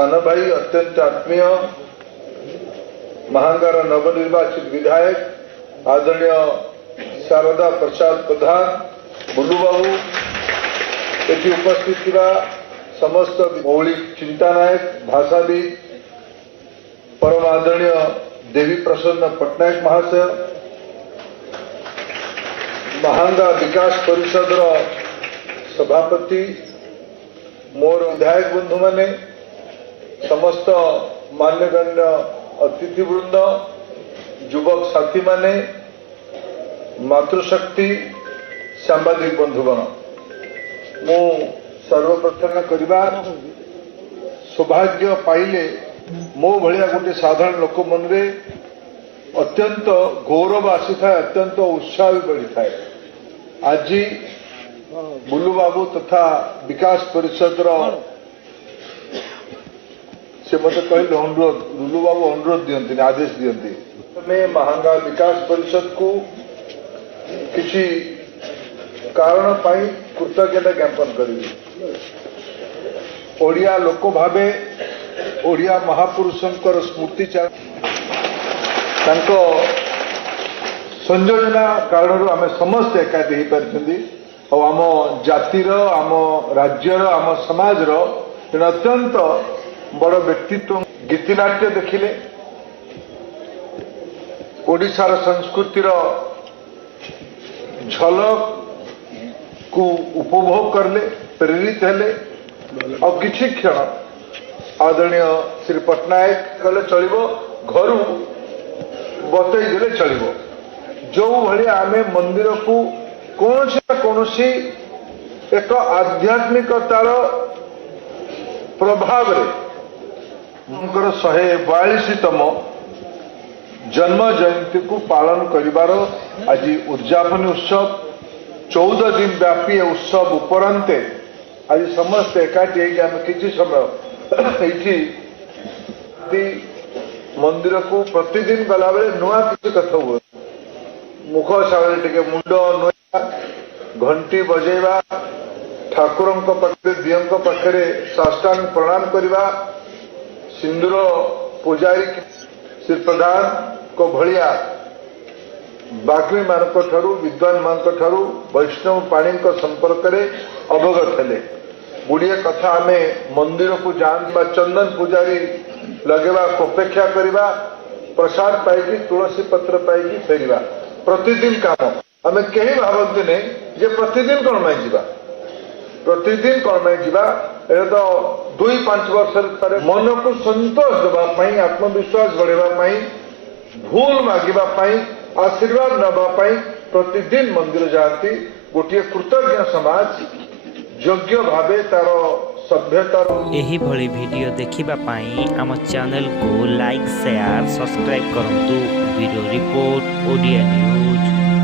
सान भाई अत्यंत आत्मीय महांगार नवनिर्वाचित विधायक आदरणीय शारदा प्रसाद प्रधान बुल्लू बाबू ये उपस्थित समस्त मौलिक चिंता नायक भाषाविद परम आदरणीय देवी प्रसन्न पट्टनायक महाशय महांगा विकास परिषद सभापति मोर विधायक बंधु माने समस्त मान्यगण्य अतिथिवृंद युवक साथी माने मातृशक्ति सांबादिक बंधुगण मु सर्वप्रथम करवा सौभाग्य पाइले मो भलिया गोटे साधारण लोक मन रे अत्यंत गौरव आसी था अत्यंत उत्साह भी बढ़ी था। आज बुल्लू बाबू तथा विकास परिषद से मत कहले अनुरोध बुल्लू बाबू अनुरोध दियंती आदेश दियंती मैं महांगा विकास परिषद को किसी कारण पाई कृतज्ञता ज्ञापन करी ओडिया लोक भावे ओडिया महापुरुषंकर स्मृति संयोजना कारण आम समस्त एकाठी हो पार्टी आम जातिर आम राज्यर आम समाजर जन अत्यंत बड़ व्यक्तित्व गीतिनाट्य देखिले ओडिशार संस्कृतिर झलक को उपभोग करले प्रेरित हेले और किछि क्षण आदरणीय श्री पट्टनायक कले चलिबो घर बतई देले चलिबो जो भली आमे मंदिर को कौन एक आध्यात्मिकतार प्रभाव रे 142तम जन्म जयंती को पालन करिवार आज उद्यापन उत्सव 14 दिन व्यापी उत्सव उपरंते आज समस्त एकाठी किसी समय ये मंदिर को प्रतिदिन गला बेले नुआ किसी कथा हुए मुख सागर टे मुंड नुआ घंटी बजेवा ठाकुर पाखे दियों पाखे साष्टांग प्रणाम करवा सिंदूर पूजारी श्री प्रधान को भलिया बाग्मी मान विद्वान मान वैष्णव पाणी संपर्क में अवगत हेले गुड़िए कथा आम मंदिर को जाना चंदन पूजारी लगेवा अपेक्षा करवा प्रसाद पाई तुलसी पत्र पाई फेरवा प्रतिदिन काम आम कहीं भावती नहीं जे प्रतिदिन कौन माई जा प्रतिदिन कौन माई जा तो 2-5 वर्ष मन को संतोष देवाई आत्मविश्वास बढ़ाई भूल मागिबाई आशीर्वाद नापी प्रतिदिन मंदिर जाती गोटे कृतज्ञ समाज योग्य भावे तार सभ्यतार एही भली वीडियो देखिबा पाई आम चैनल को लाइक शेयर सब्सक्राइब करंतु। Video report Odia news.